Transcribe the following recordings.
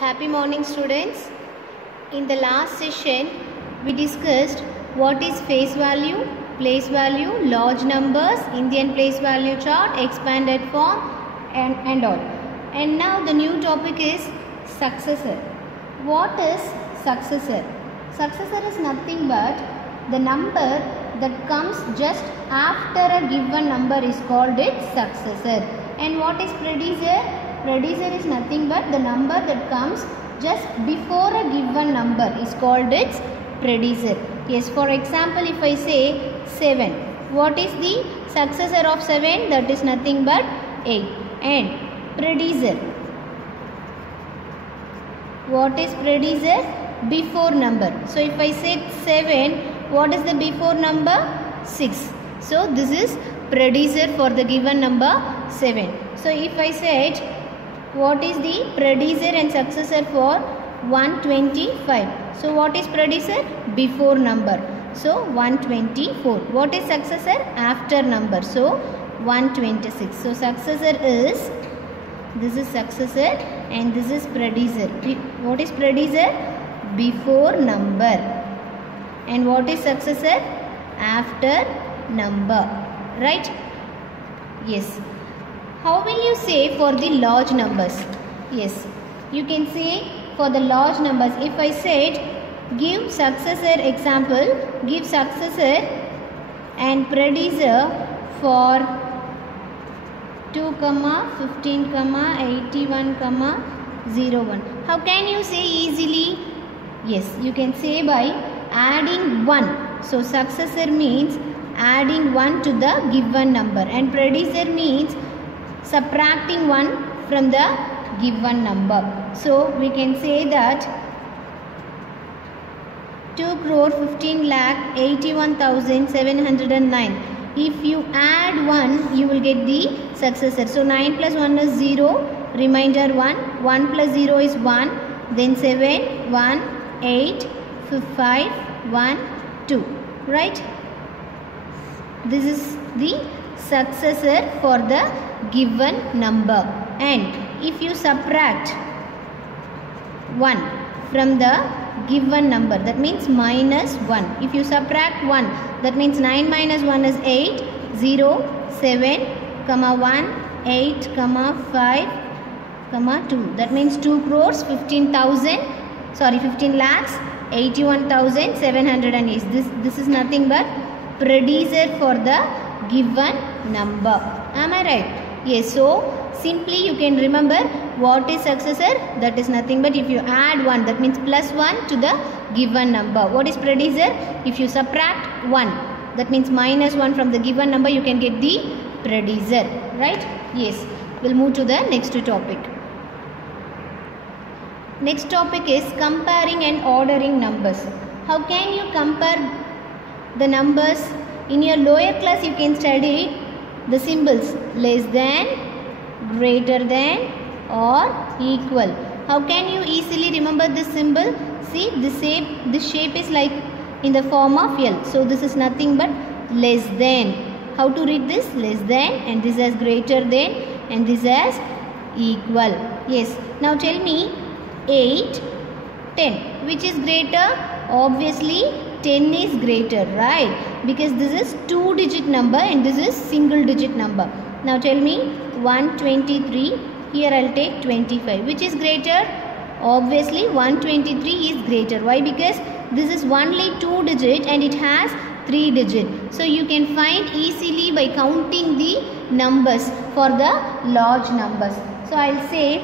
Happy morning, students. In the last session we discussed what is face value, place value, large numbers, Indian place value chart, expanded form and all. And now the new topic is successor. What is successor? Successor is nothing but the number that comes just after a given number is called its successor. And what is predecessor? Predecessor is nothing but the number that comes just before a given number is called its predecessor. Yes, for example, if I say 7, what is the successor of 7? That is nothing but 8. And predecessor, what is predecessor? Before number. So if I say 7, what is the before number? 6. So this is predecessor for the given number 7. So if I said what is the predecessor and successor for 125? So what is predecessor? Before number. So 124. What is successor? After number. So 126. So successor is, this is successor and this is predecessor. What is predecessor? Before number. And what is successor? After number. Right? Yes. How will you say for the large numbers? Yes, you can say for the large numbers. If I said give successor example, give successor and predecessor for 2, 15, 81, 01. How can you say easily? Yes, you can say by adding 1. So successor means adding 1 to the given number and predecessor means subtracting 1 from the given number. So we can say that 2,15,81,709. If you add 1, you will get the successor. So 9 plus 1 is 0, remainder 1. 1 plus 0 is 1. Then 7, 1, 8, 5, 1, 2. Right? This is the successor for the given number. And if you subtract 1 from the given number, that means minus 1. If you subtract 1, that means 9 minus 1 is 8, 0, 7, 1, 8, 5, 2. That means 2 crores 15 lakhs 81,708. This is nothing but predecessor for the given number. Am I right? Yes. So simply you can remember what is successor. That is nothing but if you add 1, that means plus 1 to the given number. What is predecessor? If you subtract 1, that means minus 1 from the given number, you can get the predecessor. Right? Yes. We'll move to the next topic. Next topic is comparing and ordering numbers. How can you compare the numbers? In your lower class you can study the symbols less than, greater than or equal. How can you easily remember this symbol? See, this shape is like in the form of L. So this is nothing but less than. How to read this? Less than, and this as greater than, and this as equal. Yes. Now tell me 8, 10. Which is greater? Obviously 10 is greater, right? Because this is 2-digit number and this is single-digit number. Now tell me 123. Here I'll take 25. Which is greater? Obviously 123 is greater. Why? Because this is only 2-digit and it has 3-digit. So you can find easily by counting the numbers for the large numbers. So I'll say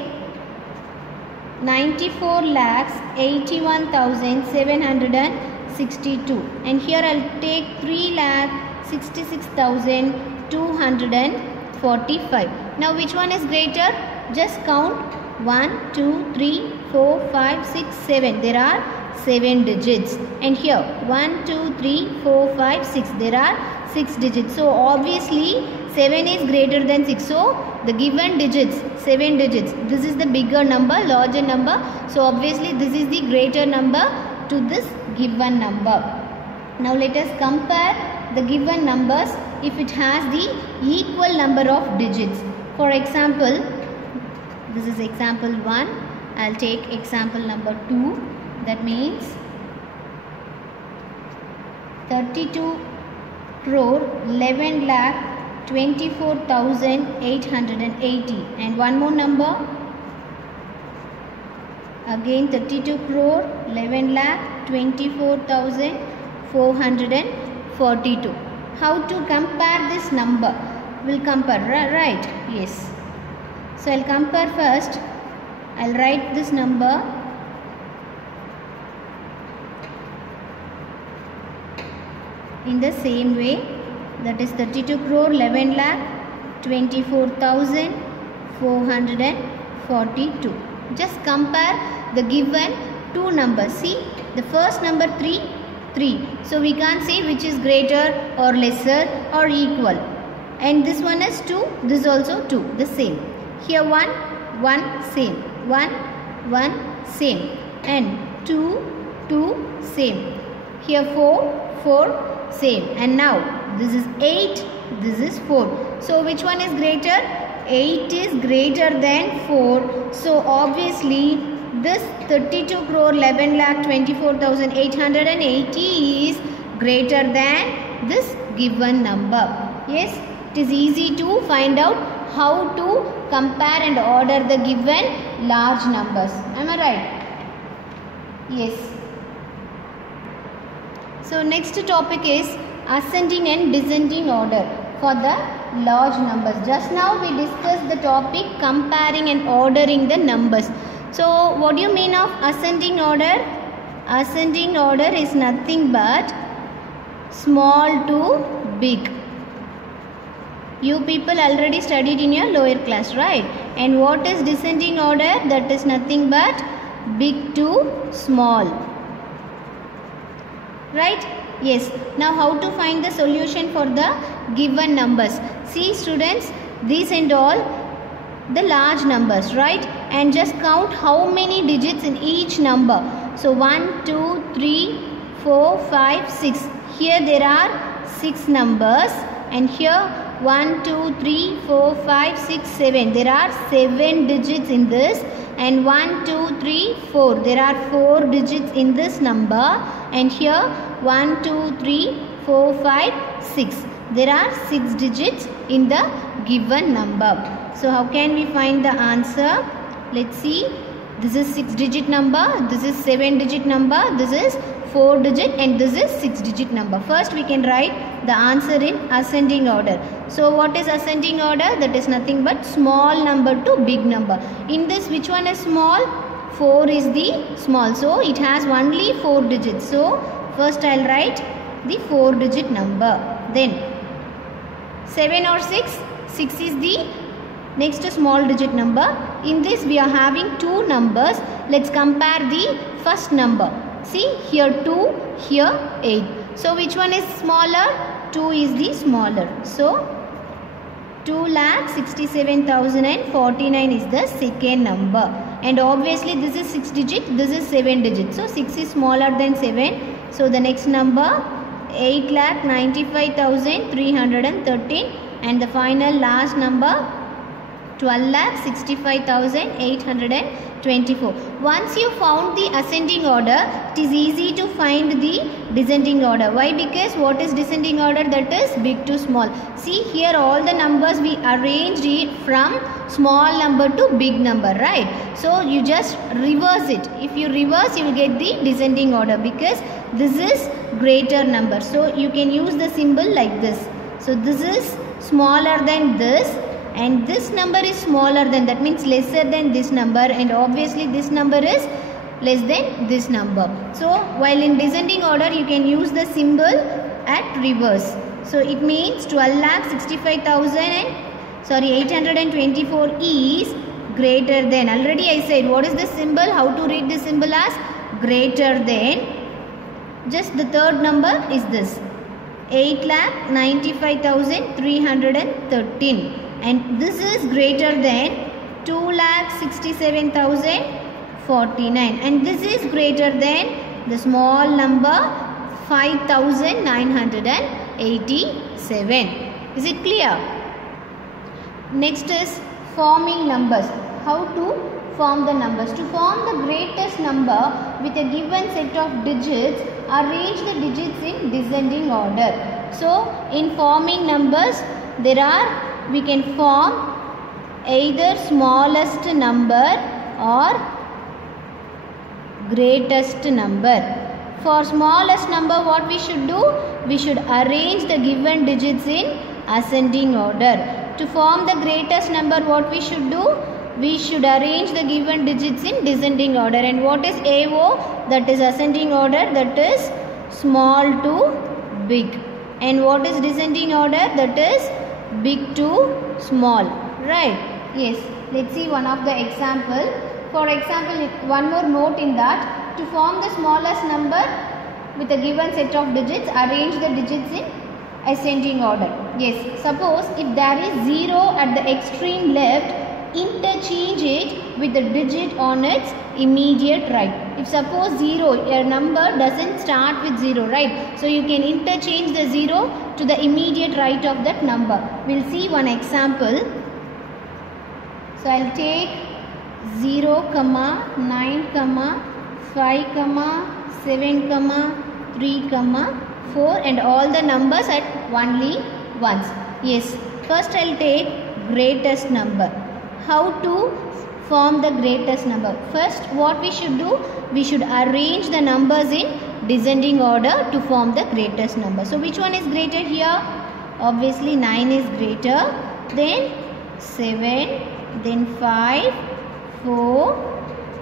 94,81,762 and here I'll take 3,66,245. Now which one is greater? Just count 1, 2, 3, 4, 5, 6, 7. There are 7 digits. And here 1, 2, 3, 4, 5, 6. There are 6 digits. So obviously 7 is greater than 6. So the given digits, 7 digits. This is the bigger number, larger number. So obviously this is the greater number to this given number. Now let us compare the given numbers if it has the equal number of digits. For example, this is example 1. I'll take example number 2. That means 32 crore 11 lakh 24,880. And one more number. Again 32 crore 11 lakh 24,442. How to compare this number? We'll compare, right? Yes. So I'll compare first. I'll write this number. In the same way, that is 32 crore 11 lakh 24,442. Just compare the given two numbers. See, the first number 3. So we can't say which is greater or lesser or equal. And this one is 2. This is also 2. The same. Here 1 same. 1 same. And 2 same. Here 4 same. And now this is 8. This is 4. So which one is greater? 8 is greater than 4. So obviously this 32 crore 11 lakh 24,880 is greater than this given number. Yes, it is easy to find out how to compare and order the given large numbers. Am I right? Yes. So next topic is ascending and descending order for the large numbers. Just now we discussed the topic comparing and ordering the numbers. So what do you mean of ascending order? Ascending order is nothing but small to big. You people already studied in your lower class, right? And what is descending order? That is nothing but big to small. Right? Yes. Now how to find the solution for the given numbers? See students, these and all the large numbers, right? And just count how many digits in each number. So 1, 2, 3, 4, 5, 6. Here there are 6 numbers, and here 1, 2, 3, 4, 5, 6, 7. There are 7 digits in this, and 1, 2, 3, 4. There are 4 digits in this number, and here 1, 2, 3, 4, 5, 6. There are 6 digits in the given number. So how can we find the answer? Let's see. This is 6 digit number, this is 7 digit number, this is 4 digit, and this is 6 digit number. First we can write the answer in ascending order. So what is ascending order? That is nothing but small number to big number. In this, which one is small? 4 is the small. So it has only 4 digits. So first I'll write the 4 digit number. Then 7 or 6? 6 is the next small digit number. In this we are having 2 numbers. Let's compare the first number. See, here 2, here 8. So which one is smaller? 2 is the smaller. So 2,67,049 is the second number. And obviously this is 6 digit, this is 7 digit. So 6 is smaller than 7. So the next number 8,95,313, and the final last number 12,65,824. Once you found the ascending order, it is easy to find the descending order. Why? Because what is descending order? That is big to small. See, here all the numbers we arranged it from small number to big number, right? So you just reverse it. If you reverse, you will get the descending order, because this is greater number. So you can use the symbol like this. So this is smaller than this, and this number is smaller than, that means lesser than this number, and obviously this number is less than this number. So while in descending order you can use the symbol at reverse. So it means 824 is greater than. Already I said what is the symbol, how to read this symbol as greater than. Just the third number is this 8,95,313. And this is greater than 2,67,049, and this is greater than the small number 5,987. Is it clear? Next is forming numbers. How to form the numbers. To form the greatest number with a given set of digits, arrange the digits in descending order. So in forming numbers, we can form either smallest number or greatest number. For smallest number, what we should do? We should arrange the given digits in ascending order. To form the greatest number, what we should do? We should arrange the given digits in descending order. And what is AO? That is ascending order, that is small to big. And what is descending order? That is big to small. Right? Yes. Let's see one of the example. For example, one more note in that. To form the smallest number with a given set of digits, arrange the digits in ascending order. Yes. Suppose if there is 0 at the extreme left, interchange it with the digit on its immediate right. If suppose 0, a number doesn't start with 0, right? So you can interchange the 0 to the immediate right of that number. We'll see one example. So I'll take 0, 9, 5, 7, 3, 4 and all the numbers at only once. Yes. First I'll take greatest number. How to form the greatest number? First, what we should do? We should arrange the numbers in descending order to form the greatest number. So which one is greater here? Obviously 9 is greater, then 7, then 5, 4,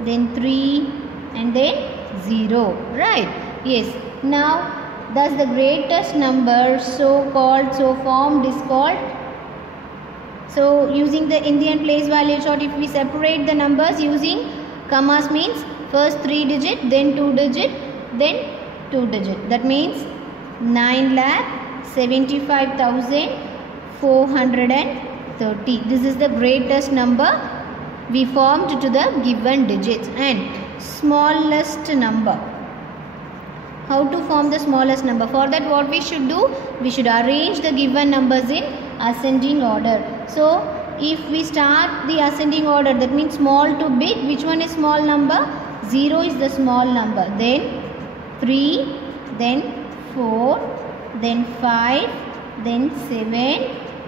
then 3 and then 0. Right? Yes. Now, thus the greatest number formed is called. So using the Indian place value sort, if we separate the numbers using commas, means first 3 digit, then 2 digit, then 2 digit. That means 9,75,430. This is the greatest number we formed to the given digits. And smallest number. How to form the smallest number? For that, what we should do? We should arrange the given numbers in ascending order. So if we start the ascending order, that means small to big. Which one is small number? 0 is the small number. Then 3, then 4, then 5, then 7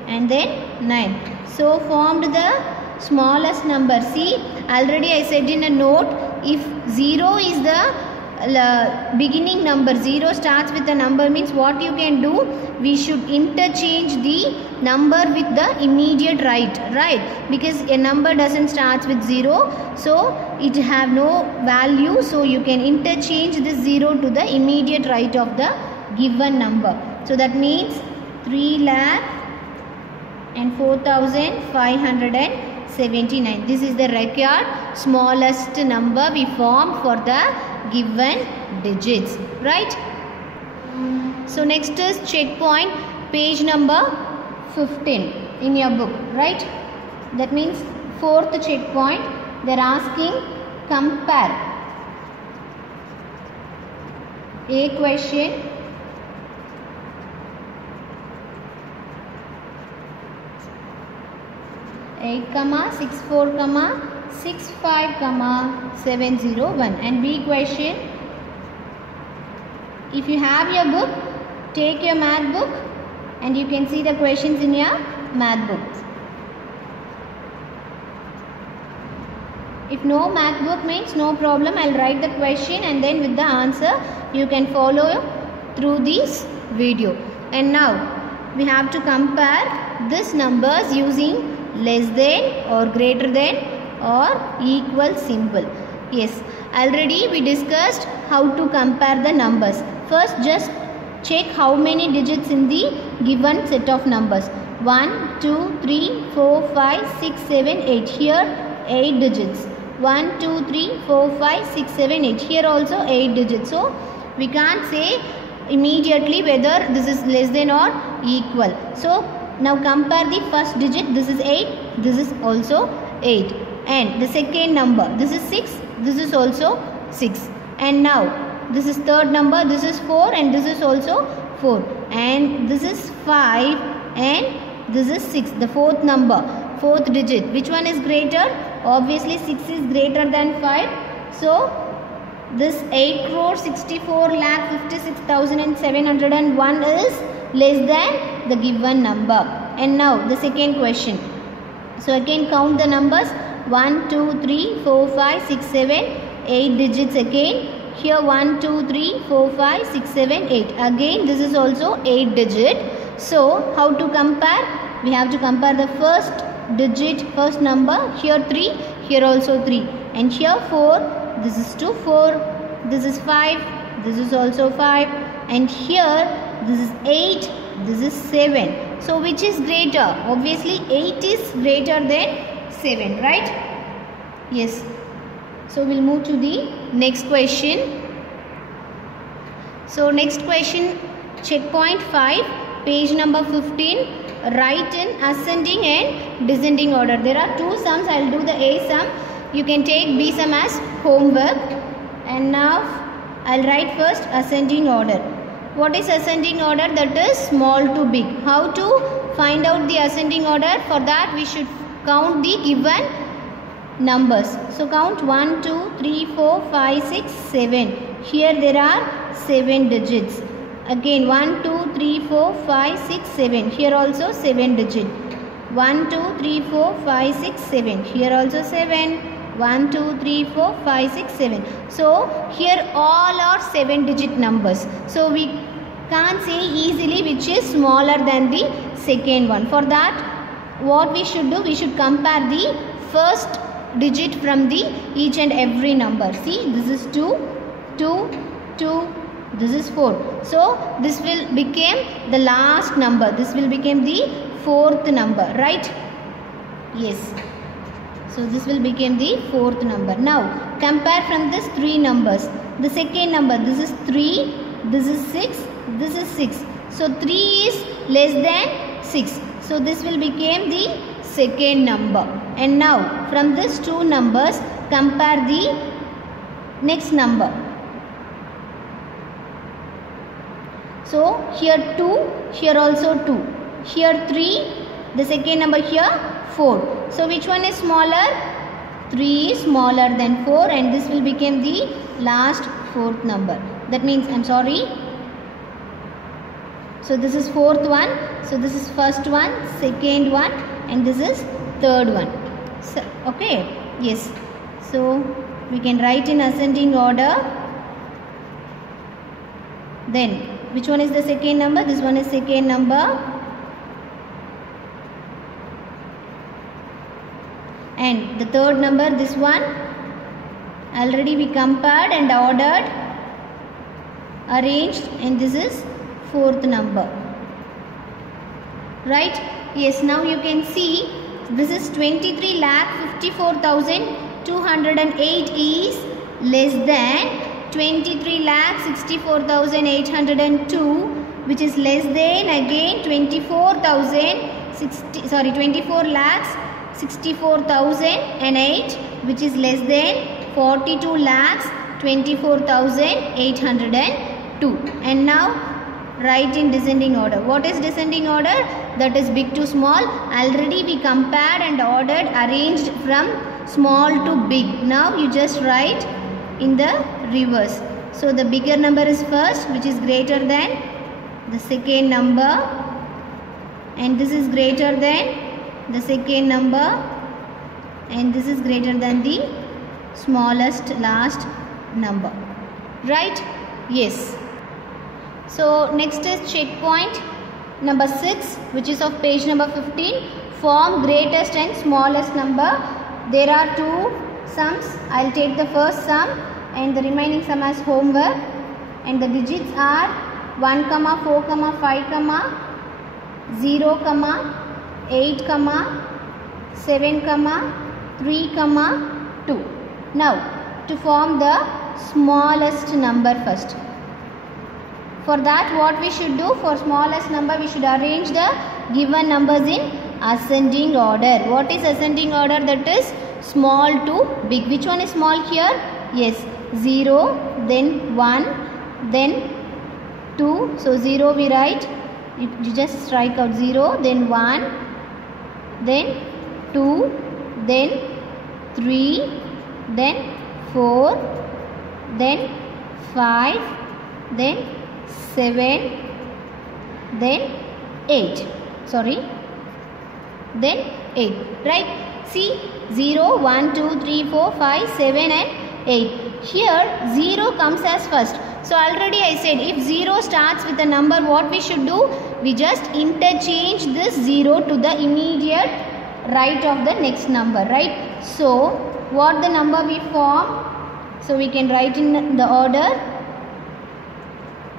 and then 9. So formed the smallest number. See, already I said in a note, if 0 is the beginning number, 0 starts with a number, means what you can do? We should interchange the number with the immediate right, because a number doesn't start with 0, so it have no value, so you can interchange this 0 to the immediate right of the given number. So that means 3,04,579. This is the required smallest number we formed for the given digits, right? So next is checkpoint, page number 15 in your book, right? That means fourth checkpoint, they are asking compare a question (8, 64, 65, 701) and B question. If you have your book, take your math book and you can see the questions in your math book. If no math book, means no problem, I'll write the question and then with the answer you can follow through this video. And now we have to compare these numbers using less than or greater than or equal symbol. Yes, already we discussed how to compare the numbers. First, just check how many digits in the given set of numbers. 1, 2, 3, 4, 5, 6, 7, 8. Here 8 digits. 1, 2, 3, 4, 5, 6, 7, 8. Here also 8 digits. So we can't say immediately whether this is less than or equal. So now compare the first digit. This is 8. This is also 8. And the second number. This is 6. This is also 6. And now this is third number. This is 4 and this is also 4. And this is 5 and this is 6. The fourth number. Fourth digit. Which one is greater? Obviously 6 is greater than 5. So this 8,64,56,701 is less than the given number. And now the second question. So again count the numbers. 1, 2, 3, 4, 5, 6, 7, 8 digits again. Here 1, 2, 3, 4, 5, 6, 7, 8. Again this is also 8 digit. So how to compare? We have to compare the first digit, first number. Here 3, here also 3. And here 4, this is 2, 4. This is 5, this is also 5. And here this is 8, this is 7. So which is greater? Obviously 8 is greater than 7, right? Yes. So we'll move to the next question. So next question, checkpoint 5, page number 15. Write in ascending and descending order. There are two sums. I will do the A sum. You can take B sum as homework. And now I will write first ascending order. What is ascending order? That is small to big. How to find out the ascending order? For that we should count the given numbers. So count 1, 2, 3, 4, 5, 6, 7. Here there are 7 digits. Again 1, 2, 3, 4, 5, 6, 7. Here also 7 digit. 1, 2, 3, 4, 5, 6, 7. Here also 7. 1, 2, 3, 4, 5, 6, 7. So here all are 7 digit numbers. So we can't say easily which is smaller than the second one. For that what we should do? We should compare the first digit from the each and every number. See, this is 2, 2, 2. This is 4. So this will become the last number. This will become the fourth number, right? Yes. So this will become the fourth number. Now compare from this 3 numbers. The second number, this is 3, this is 6, this is 6. So 3 is less than 6. So this will become the second number. And now from these 2 numbers compare the next number. So here 2, here also 2. Here 3, the second number here 4. So which one is smaller? 3 is smaller than 4 and this will become the last fourth number. That means, I'm sorry. So this is fourth one. So this is first one, second one and this is third one. So, okay. Yes. So we can write in ascending order. Then which one is the second number? This one is second number. And the third number, this one. Already we compared and ordered, arranged, and this is fourth number. Right? Yes, now you can see this is 23,54,208 is less than 23,64,802, which is less than again 24,64,008, which is less than 42,24,802. And now write in descending order. What is descending order? That is big to small. Already we compared and ordered, arranged from small to big. Now you just write in the reverse. So the bigger number is first, which is greater than the second number, and this is greater than the second number, and this is greater than the smallest last number. Right? Yes. So next is checkpoint number 6, which is of page number 15. Form greatest and smallest number. There are 2 sums. I will take the first sum and the remaining sum as homework. And the digits are 1, 4, 5, 0, 8, 7, 3, 2. Now to form the smallest number first. For that what we should do? For smallest number we should arrange the given numbers in ascending order. What is ascending order? That is small to big. Which one is small here? Yes, 0, then 1, then 2. So 0 we write, you just strike out 0, then 1, then 2, then 3, then 4, then 5, then 7, then 8. Sorry. Then 8. Right? See, 0, 1, 2, 3, 4, 5, 7 and 8. Here 0 comes as first. So already I said if 0 starts with a number, what we should do? We just interchange this 0 to the immediate right of the next number. Right? So what the number we form? So we can write in the order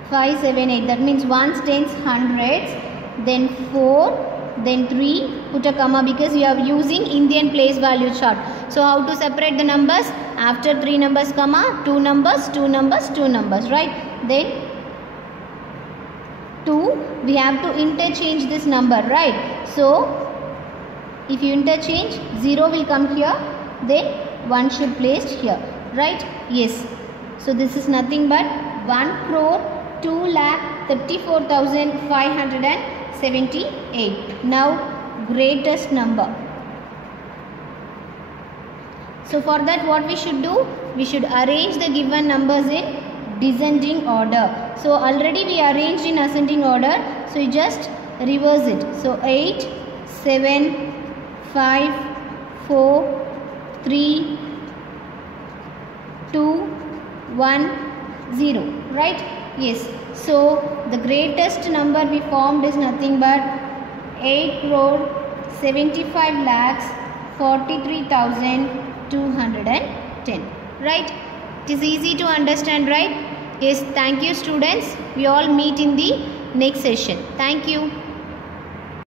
5, 7, 8. That means ones, tens, hundreds. Then 4. Then 3, put a comma because we are using Indian place value chart. So how to separate the numbers? After 3 numbers, comma, 2 numbers, 2 numbers, 2 numbers, right? Then 2, we have to interchange this number, right? So if you interchange, 0 will come here, then 1 should placed here, right? Yes. So this is nothing but 1,34,578. Now greatest number. So for that what we should do? We should arrange the given numbers in descending order. So already we arranged in ascending order. So you just reverse it. So 8, 7, 5, 4, 3, 2, 1, 0. Right? Yes. So the greatest number we formed is nothing but 8,75,43,210. Right? It is easy to understand, right? Yes. Thank you, students. We all meet in the next session. Thank you.